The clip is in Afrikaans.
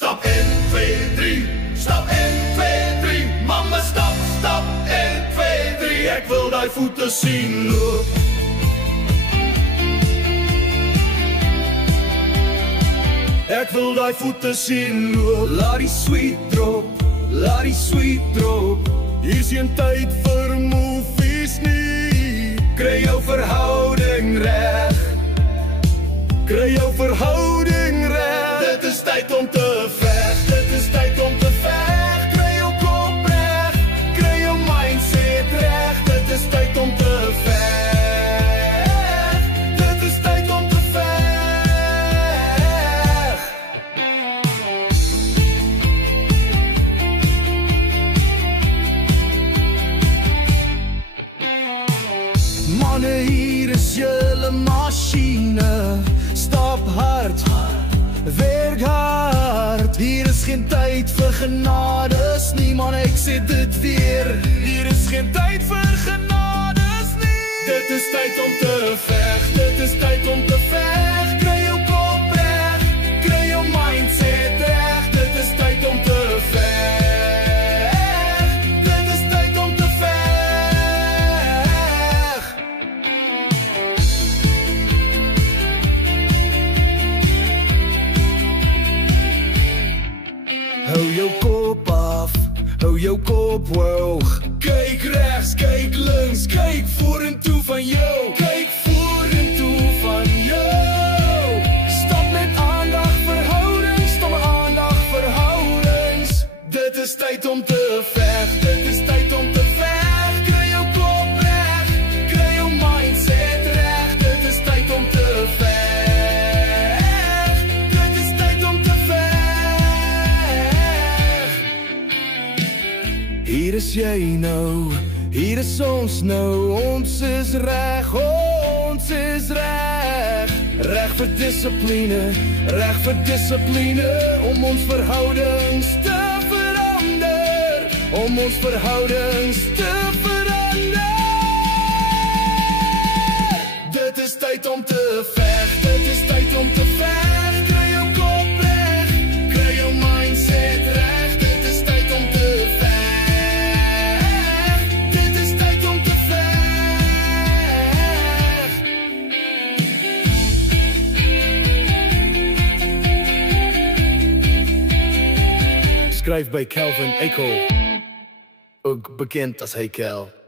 Stap 1, 2, 3. Stap 1, 2, 3. Mama, stap, stap 1, 2, 3. Ek wil daai voete sien loop. Ek wil daai voete sien loop. Laat die sweet drop, laat die sweet drop. Hier is geen tyd vir movies nie. Kry jou verhouding reg. Kry jou verhouding reg. Dit is tyd om te veg. Dit is tyd om te veg. Kry jou kop reg. Kry jou mindset reg. Dit is tyd om te veg. Dit is tyd om te veg. Manne, hier is julle machine. Stap hard, werk hard. Hier is geen tyd vir genades nie, man, ek sê dit weer. Hier is geen tyd vir genades nie. Dit is tyd om te veg, dit is tyd om te veg. Kry jou kop reg, kry jou mindset reg. Dit is tyd om te veg. Dit is tyd om te veg. Hou jou kop af, hou jou kop hoog. Kyk regs, kyk links, kyk vorentoe van jou. Kyk vorentoe van jou. Stap met aandag verhoudings, stap met aandag verhoudings. Dit is tyd om te veg, dit is tyd om te veg. Kry jou kop reg, kry jou mindset reg. Dit is tyd om te veg. Dit is tyd om te veg. Hier is jy nou, hier is ons nou. Ons is reg, ons is reg. Reg vir dissipline, reg vir dissipline. Om ons verhoudings te verander. Om ons verhoudings te verander. Dit is tyd om te veg, dit is tyd om te veg. Kry jou kop reg, kry jou mindset reg. Dit is tyd om te veg. Dit is tyd om te veg. Skryf by Kelvin Echo, ook bekend as Hey Kel.